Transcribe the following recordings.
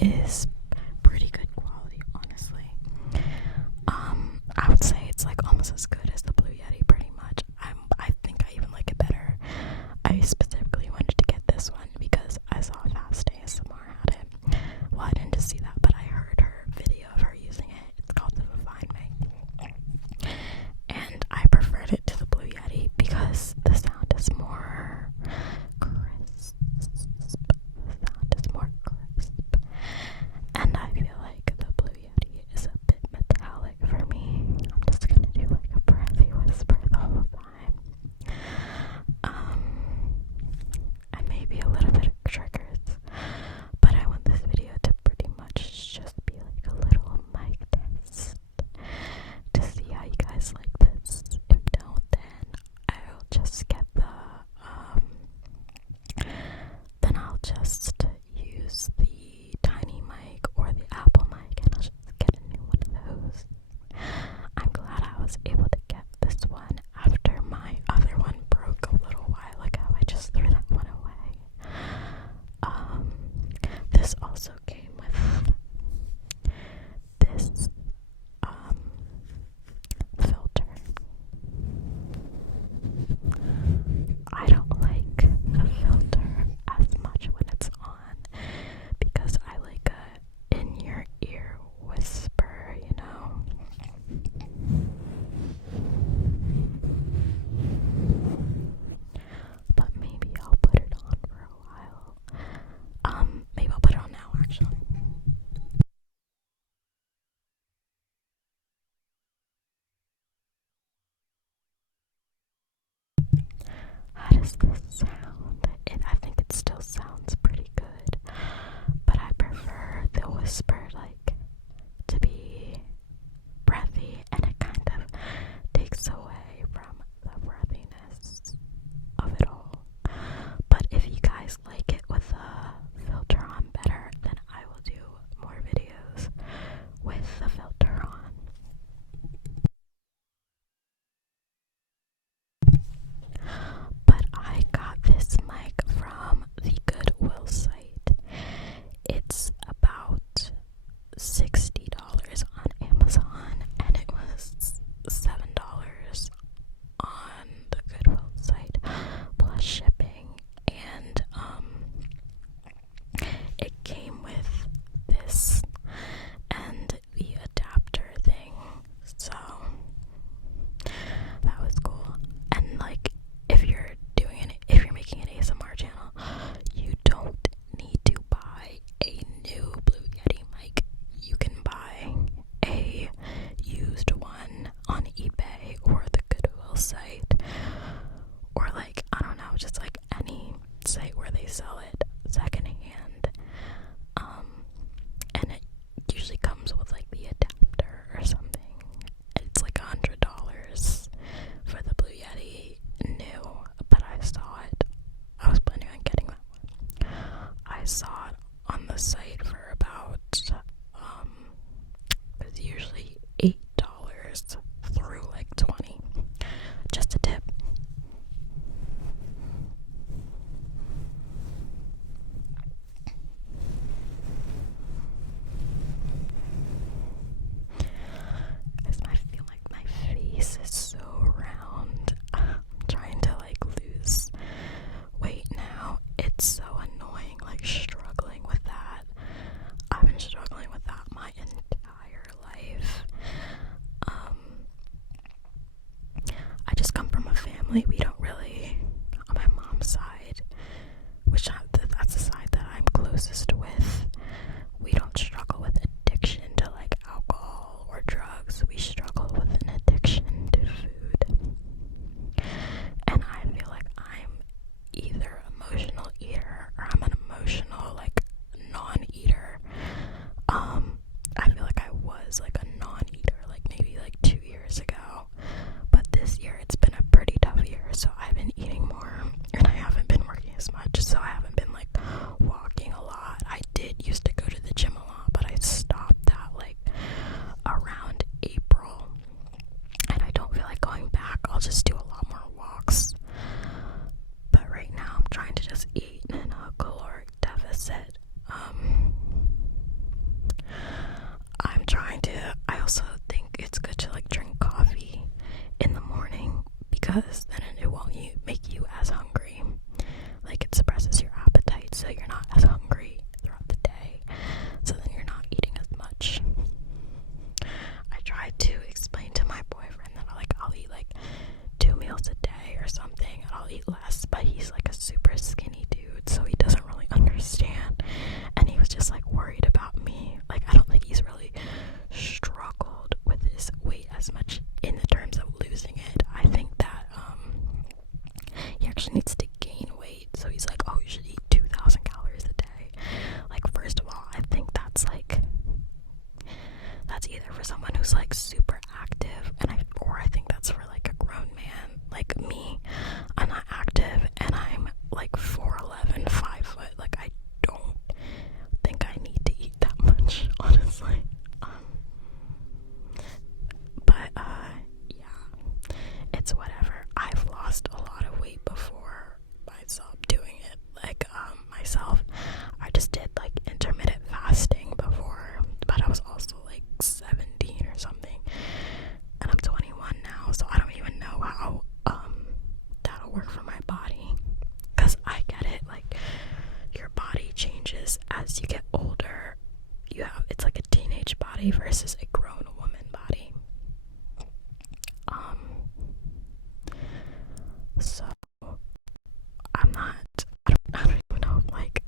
is pretty good quality, honestly. I would say it's like almost as good as the Blue Yeti, pretty much. I think I even like it better. I specifically wanted to get this one because I saw Fast ASMR had it. Well, I didn't just see that, but I heard her video of her using it. It's called the Refine Me. And I preferred it to the Blue Yeti because the sound is more crisp. And I feel like the Blue Yeti is a bit metallic for me. I'm just gonna do like a breathy whisper the whole time. And maybe a little bit of triggers. But I want this video to pretty much just be like a little mic test to see how you guys like this. If you don't, then I'll just get then I'll just use the tiny mic or the Apple mic and I'll just get a new one of those. I'm glad I was able to get this one after my other one broke a little while ago. I just threw that one away. This also came with this filter. I don't like a filter as much when it's on because I like a in your ear whisper, you know. But maybe I'll put it on for a while. Maybe I'll put it on now actually. How does this sound? I think it still sounds pretty good, but I prefer the whisper like to be breathy, and it kind of takes away from the breathiness of it all. But if you guys like it with a filter on better, then I will do more videos with the filter on. But I got this mic from the Goodwill site. It's about $60 on Amazon, and it was $7 on the Goodwill site plus shipping. And it came with this and the adapter thing, so that was cool. And like, if you're making an ASMR channel, you don't need to buy a new Blue Yeti mic. You can buy a used one on eBay or the Goodwill site, or like, I don't know, just like any site where they sell it secondhand. And it usually comes with like the adapter or something. It's like $100 for the Blue Yeti new, but I was planning on getting that one. I saw it on the site for about it was usually $8 through like $20. Just a tip. I feel like my face is so round. I'm trying to like lose weight now. It's so annoying, like struggling with that. I've been struggling because then it won't make you as hungry. Like, it suppresses your appetite, so you're not as hungry throughout the day, so then you're not eating as much. I tried to explain to my boyfriend that I'll eat like 2 meals a day or something, and I'll eat less, but he's like a super skinny dude, so he doesn't really understand, and he was just like worried about me. Like, I don't think he's really struggled with his weight as much in the terms of losing it. I think that he actually needs to gain weight, so he's like, oh, you should eat 2,000 calories a day. Like, first of all, I think that's either for someone who's like super active, or I think that's for like a grown man like me. I'm not active, and I'm like 4'11", 5 foot. Like, I don't think I need to eat that much, honestly. But yeah, it's whatever. I've lost a lot of weight before myself doing it. Like, myself, I just did like intermittent fasting before, but I was also like 17 or something, and I'm 21 now, so I don't even know how that'll work for my body, because I get it, like, your body changes as you get older. It's like a teenage body versus a grown woman body. So I don't even know if like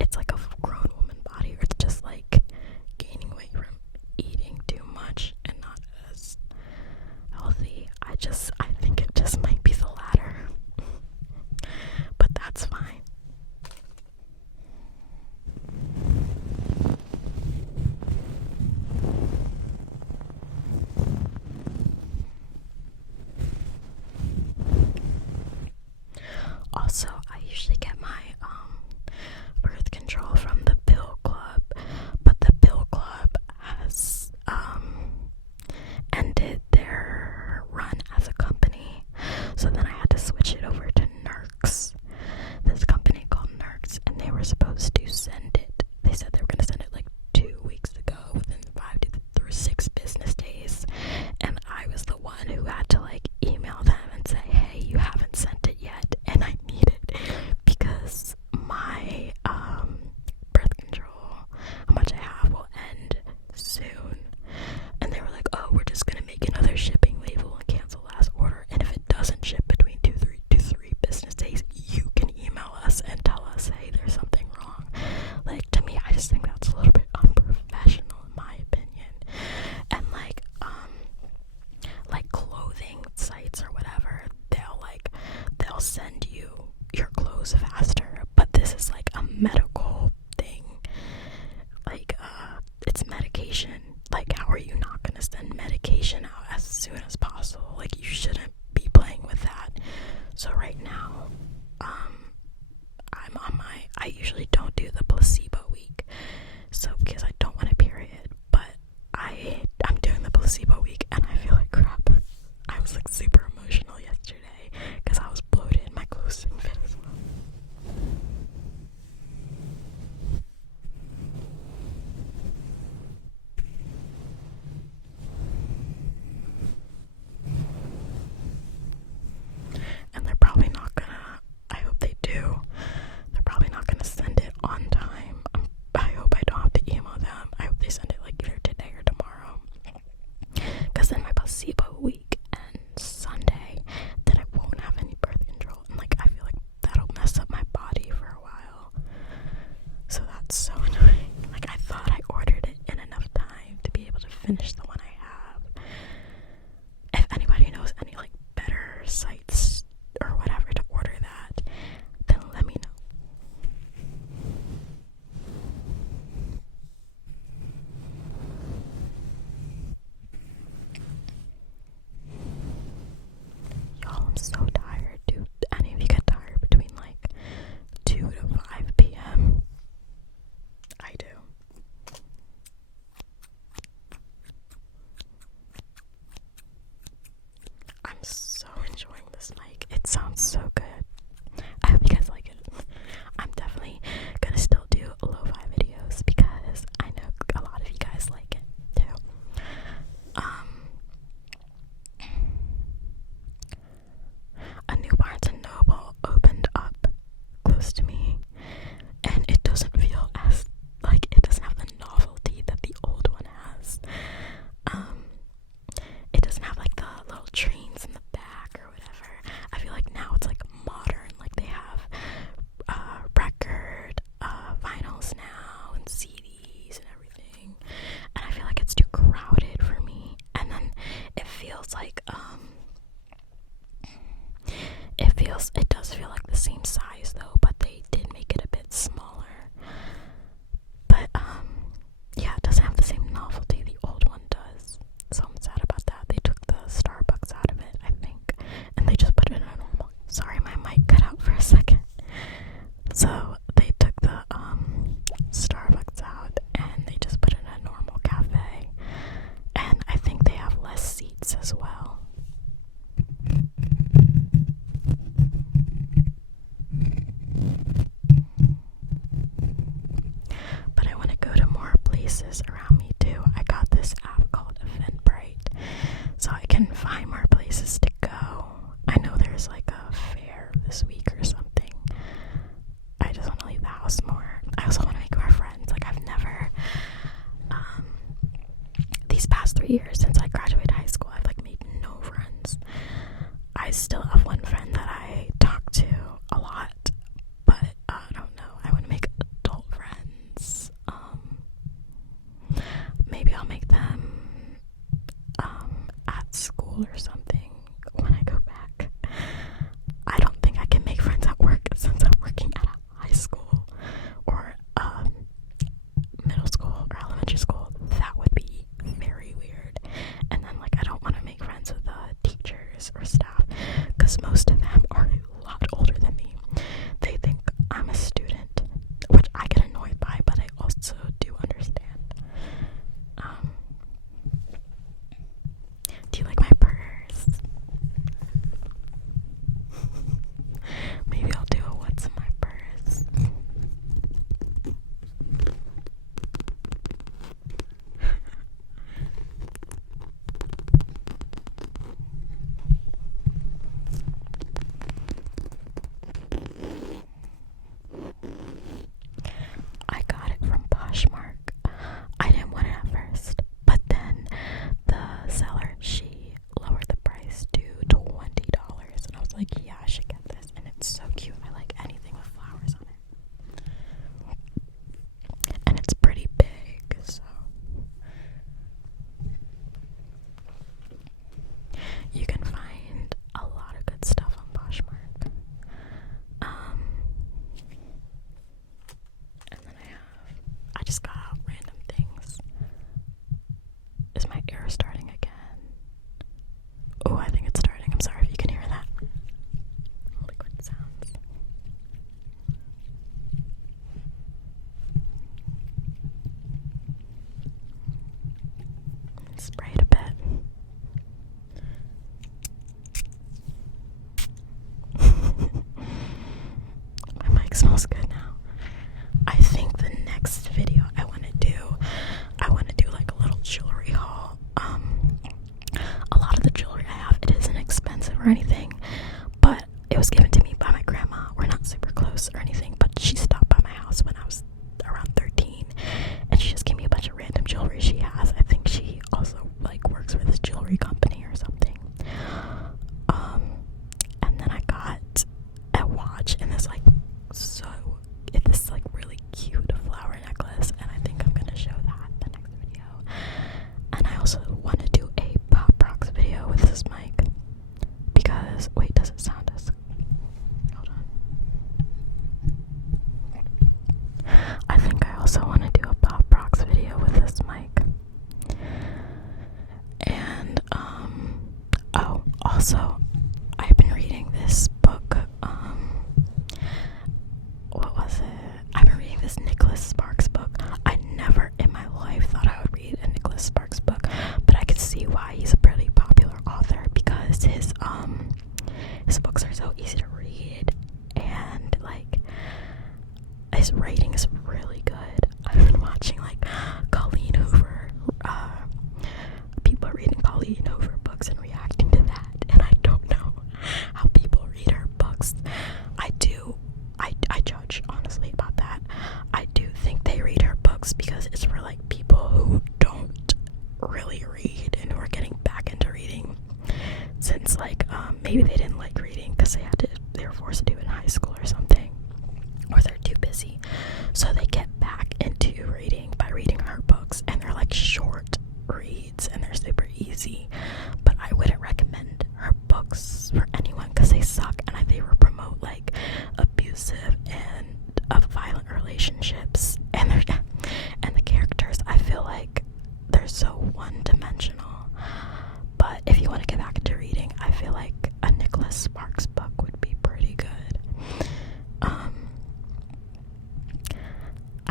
it's like a grown woman body, or it's just like gaining weight from eating too much and not as healthy. I think it just might be the latter, but that's fine. Also, I usually get my birth control from the Pill Club, but the Pill Club has ended their run as a company, so then I had to switch it over to Nerks, this company called Nerks, and they were supposed to send it. They said they were going to send it like 2 weeks ago, within 5 to 6 business days, and I was the one who had to like email them and say, hey, you haven't sent it yet, and I need it because my birth control, how much I have, will end soon. And they were like, oh, we're just gonna make another shipping label and cancel last order, and if it doesn't ship between 2 to 3 business days, you can email us and tell us, hey, there's something wrong. Like, to me, I just think that's a little bit unprofessional in my opinion. And like clothing sites or whatever, they'll send you your clothes faster, but this is like a medical thing. Like, it's medication. Like, how are you not gonna send medication out as soon as possible? Like, you shouldn't be playing with that. So right now, I usually don't do the placebo week, so because I don't want a period, but I'm doing the placebo week, and I feel like crap. I was like super emotional yesterday because I was bloated. My clothes didn't fit as well. And they're probably not gonna, I hope they do, they're probably not gonna send it on time. I hope I don't have to email them. I hope they send it like either today or tomorrow, because then my placebo week ends Sunday, then I won't have any birth control, and like I feel like that'll mess up my body for a while. So that's so annoying. Like, I thought I ordered it in enough time to be able to finish the one I have. If anybody knows any like better sites or whatever to order that, then let me know. Y'all, I'm so tired. Do any of you get tired between like 2 to 5 p.m.? I do. places around me too. I got this app called Eventbrite, so I can find more places to go. I know there's like a fair this week or something. I just want to leave the house more. I also want to make more friends. Like, I've never, these past 3 years since I graduated high school, I've like made no friends. I still have one friend that I talk to a lot, but I don't know. I want to make adult friends. Maybe I'll make them at school or something when I go back. I don't think I can make friends at work since I'm working at a high school or middle school or elementary school. That would be very weird. And then like I don't want to make friends with teachers or staff because most of them are a lot older than me. They think I'm a student, which I get annoyed by, but I also do understand. Do you like my purse? Maybe I'll do a what's in my purse. I got it from Poshmark. I didn't want it at first, but then the seller, she lowered the price to $20, and I was like, yeah, I should get this. And it's so cute. I like anything with flowers on it, and it's pretty big, so you can find a lot of good stuff on Poshmark. And then I just got out random things. Is my air starting again? Oh, I think it's starting. I'm sorry if you can hear that. Liquid sounds. Spray it a bit. My mic smells good now. I think the next video I want to do like a little jewelry haul. A lot of the jewelry I have, it isn't expensive or anything, but it was given to me by my grandma. We're not super close or anything, but she stopped by my house when I was around 13, and she just gave me a bunch of random jewelry she has. I think she also like works for this jewelry company or something. And then I got a watch and this like really cute flower necklace, and I think I'm gonna show that the next video. And I also want to do a pop rocks video with this mic because wait, does it sound as hold on. I think I also want to do a pop rocks video with this mic. And oh, also I've been reading this book. What was it? I've been reading this Nicholas Sparks book. I never in my life thought I would read a Nicholas Sparks book, but I could see why he's a pretty popular author because his books are so easy to read and like his writing is really good. I've been watching like Colleen Hoover, people are reading Colleen Hoover books and reacting to that, and I don't know how people read her books. I judge honestly about that. I do think they read her books because it's for like people who don't really read and who are getting back into reading since like maybe they didn't like reading because they were forced to do it in high school or something, or they're too busy, so they get back into reading by reading her books, and they're like short reads and they're super easy. But I wouldn't recommend her books for anyone because they suck, and they promote like abusive and violent relationships, and the characters, I feel like they're so one-dimensional. But if you want to get back into reading, I feel like a Nicholas Sparks book would be pretty good. I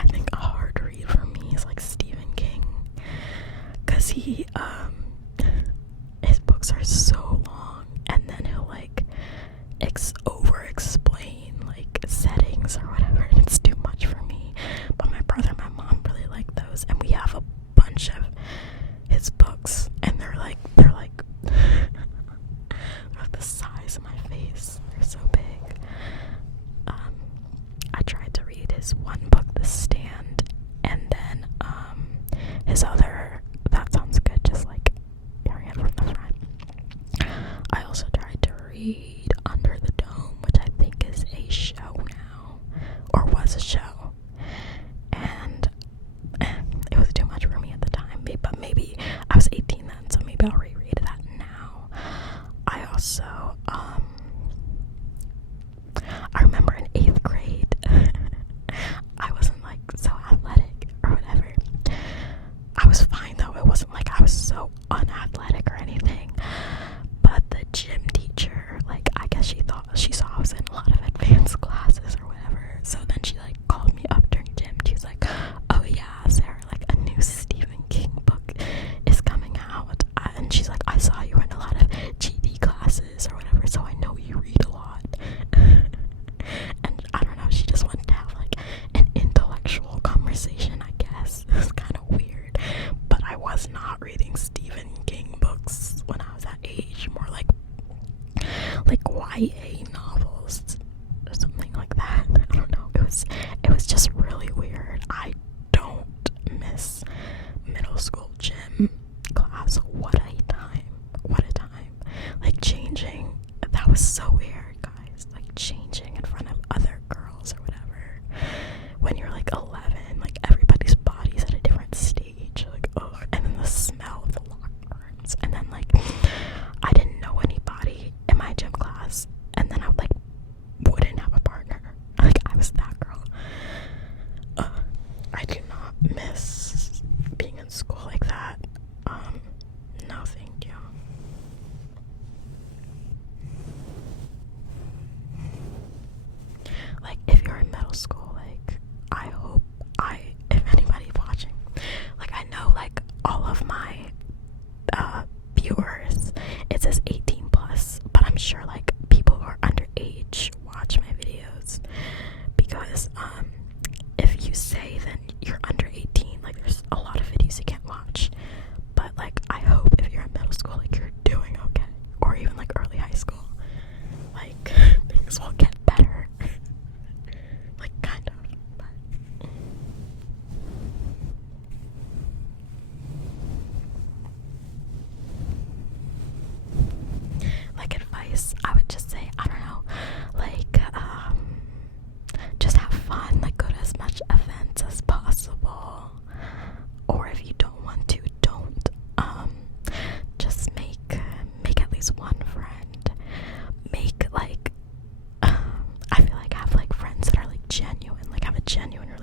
think a hard read for me is like Stephen King, because his books are so long, and then he'll like over explain like settings or whatever, and it's too much for me. But my brother and my mom really like those, and we have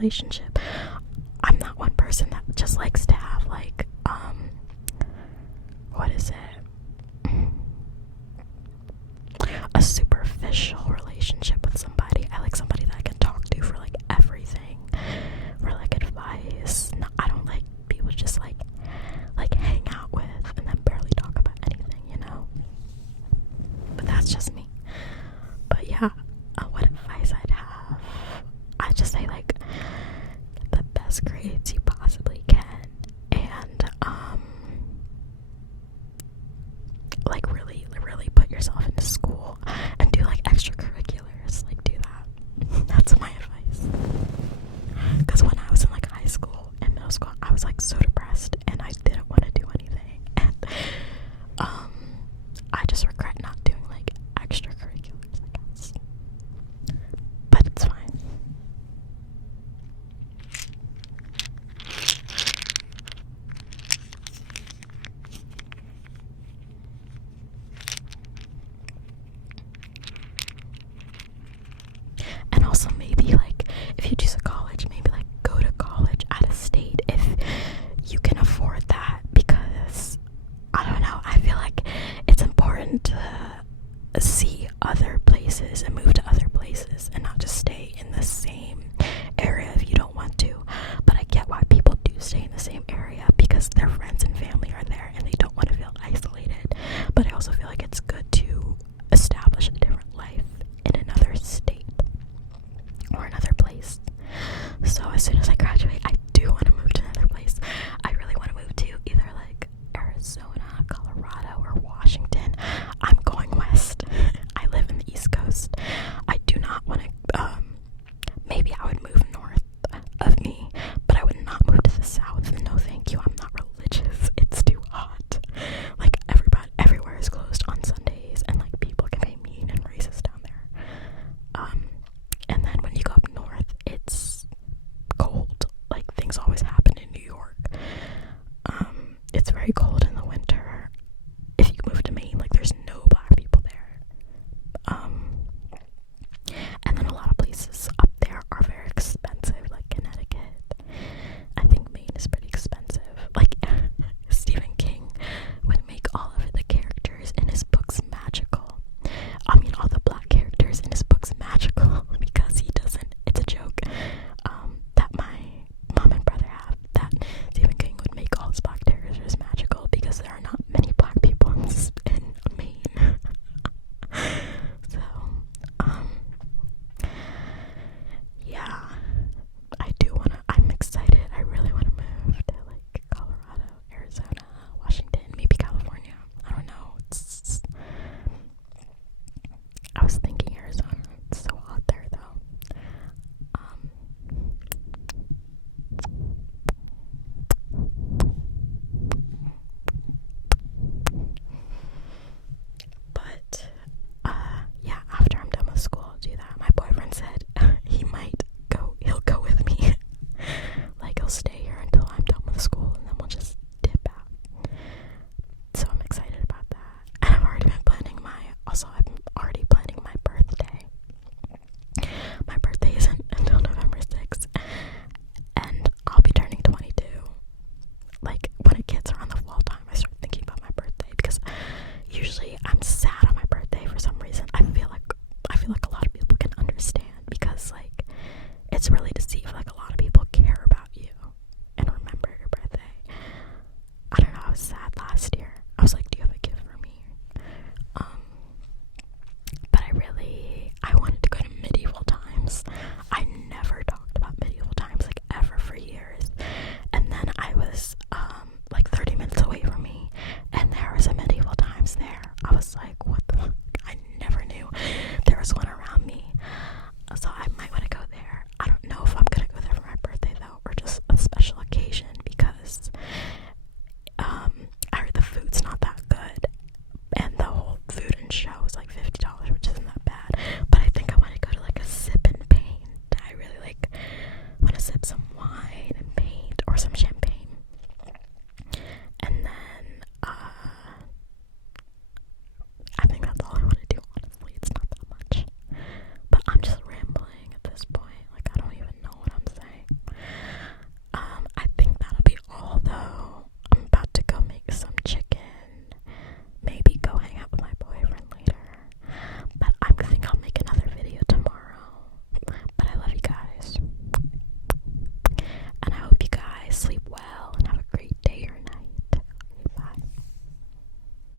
relationship. I'm not one person that just likes to have like what is it, a superficial relationship with somebody. I like somebody that I can talk to for like everything, for like advice. No, I don't like people just like hang out with and then barely talk about anything, you know. But that's just me. But yeah, what advice I'd have, I just say like get the best grades you possibly can, and like really put yourself into school and do like extracurriculars. Like do that. That's my advice. Because when I was in like high school and middle school, I was like so depressed and I didn't want to do anything. And I just regret not doing like extracurriculars, I guess. But it's fine. And also maybe like if you choose a college, maybe like go to college out of state if you can afford that, because I don't know, I feel like it's important to see other places and move to other places and not just stay in the same area if you don't want to. But I get why people do stay in the same area, because their friends and family are there and they don't want to feel isolated. But I also feel like it's good to establish a different life in another state or another place. So as soon as I graduate, I do want to move to another place. I really want to move to either like Arizona, Colorado, or Washington. I'm going west. I live in the East Coast. I do not want to, maybe I would move north of me, but I would not move to the south. No thank you, I'm not religious. It's too hot. Like everywhere is closed on Sundays, and like people can be mean and racist down there. And then when you go up north, it's cold. Like things always happen in New York. It's very cold in